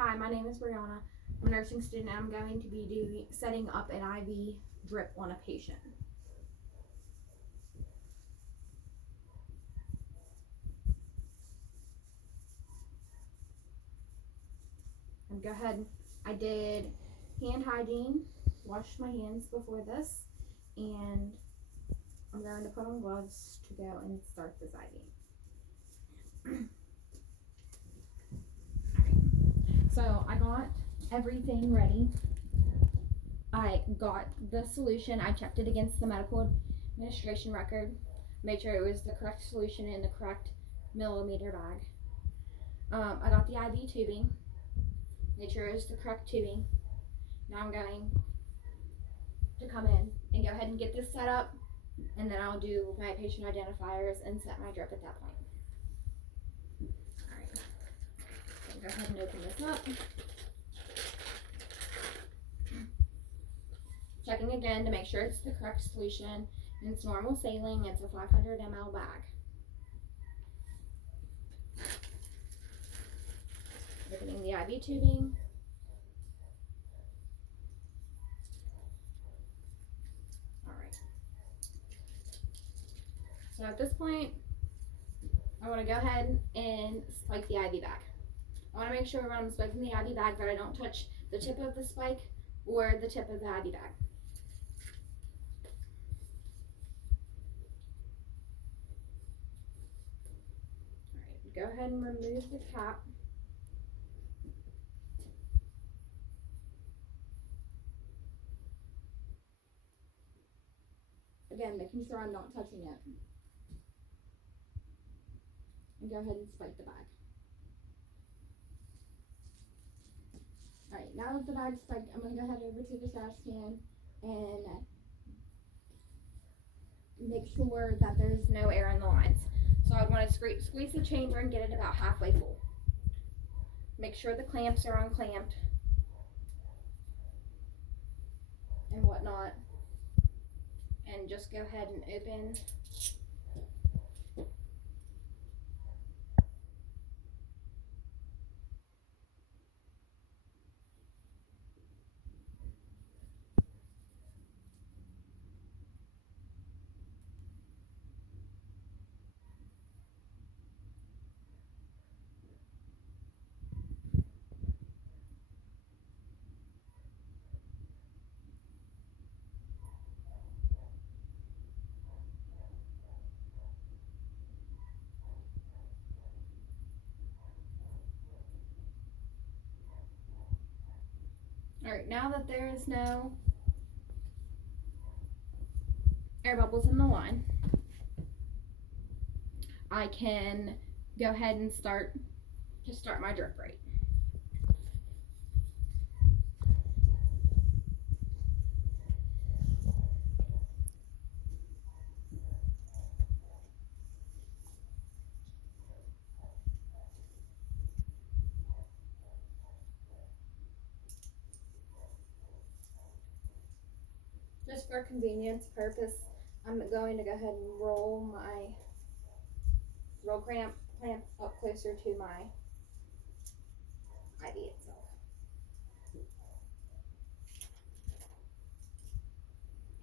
Hi, my name is Brianna. I'm a nursing student and I'm going to be setting up an IV drip on a patient. And go ahead. I did hand hygiene, washed my hands before this, and I'm going to put on gloves to go and start this IV. So I got everything ready. I got the solution. I checked it against the medical administration record, made sure it was the correct solution in the correct millimeter bag. I got the IV tubing, made sure it was the correct tubing. Now I'm going to come in and go ahead and get this set up, and then I'll do my patient identifiers and set my drip at that point. Alright, so go ahead and open this up. Checking again to make sure it's the correct solution. And it's normal saline. It's a 500 ml bag. Opening the IV tubing. Alright. So at this point, I want to go ahead and spike the IV bag. I want to make sure when I'm spiking the IV bag that I don't touch the tip of the spike or the tip of the IV bag. Alright, go ahead and remove the cap. Again, making sure I'm not touching it. And go ahead and spike the bag. Alright, now that the bag's spiked, I'm going to go ahead over to the trash can and make sure that there's no air in the lines. So I'd want to squeeze the chamber and get it about halfway full. Make sure the clamps are unclamped and whatnot. And just go ahead and open . Alright, now that there is no air bubbles in the line, I can go ahead and start my drip rate. Just for convenience purpose, I'm going to go ahead and roll my clamp up closer to my IV itself.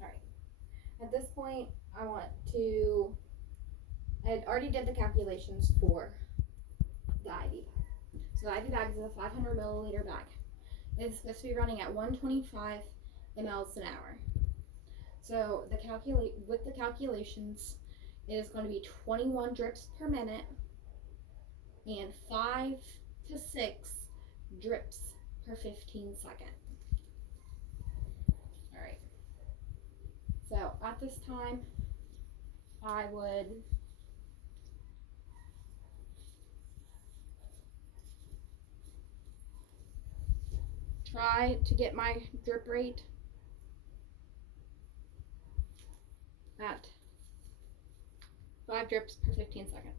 Alright, at this point I had already did the calculations for the IV bag. So the IV bag is a 500 milliliter bag. It's supposed to be running at 125 mLs an hour. So with the calculations, it is going to be 21 drips per minute and 5 to 6 drips per 15 seconds. Alright. So at this time, I would try to get my drip rate at 5 drips per 15 seconds.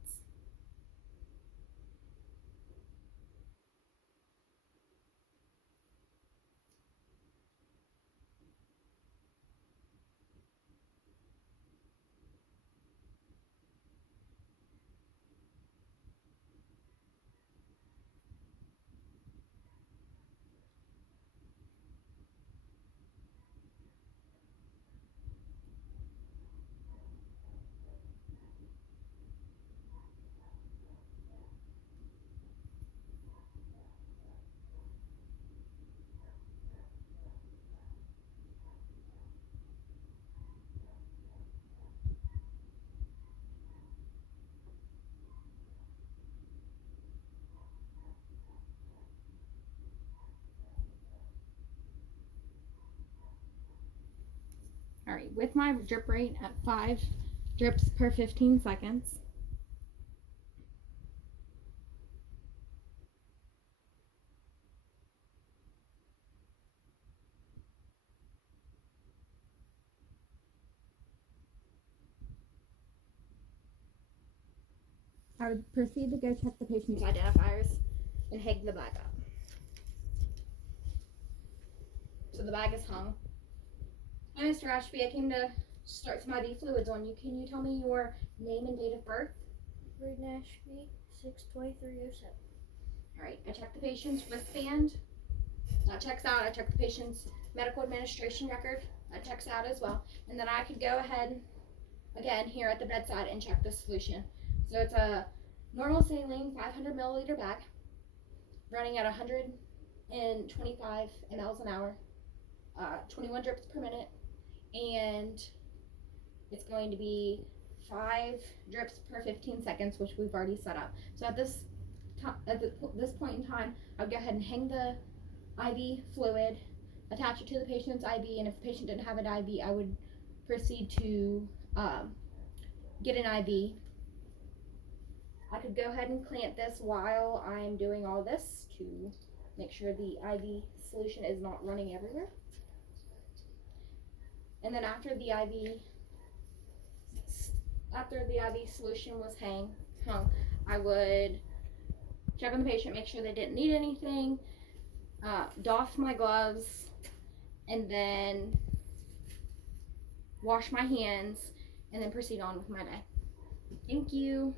Alright, with my drip rate at 5 drips per 15 seconds, I would proceed to go check the patient's identifiers and hang the bag up. So the bag is hung. Hi, Mr. Ashby. I came to start some IV fluids on you. Can you tell me your name and date of birth? Braden Ashby, 6/23/07. Alright, I checked the patient's wristband. That checks out. I checked the patient's medical administration record. That checks out as well. And then I could go ahead again here at the bedside and check the solution. So it's a normal saline 500 milliliter bag running at 125 mLs an hour, 21 drips per minute, and it's going to be 5 drips per 15 seconds, which we've already set up. So at this point in time, I'll go ahead and hang the IV fluid, attach it to the patient's IV, and if the patient didn't have an IV, I would proceed to get an IV. I could go ahead and clamp this while I'm doing all this to make sure the IV solution is not running everywhere. And then after the IV solution was hung, I would check on the patient, make sure they didn't need anything, doff my gloves, and then wash my hands, and then proceed on with my day. Thank you.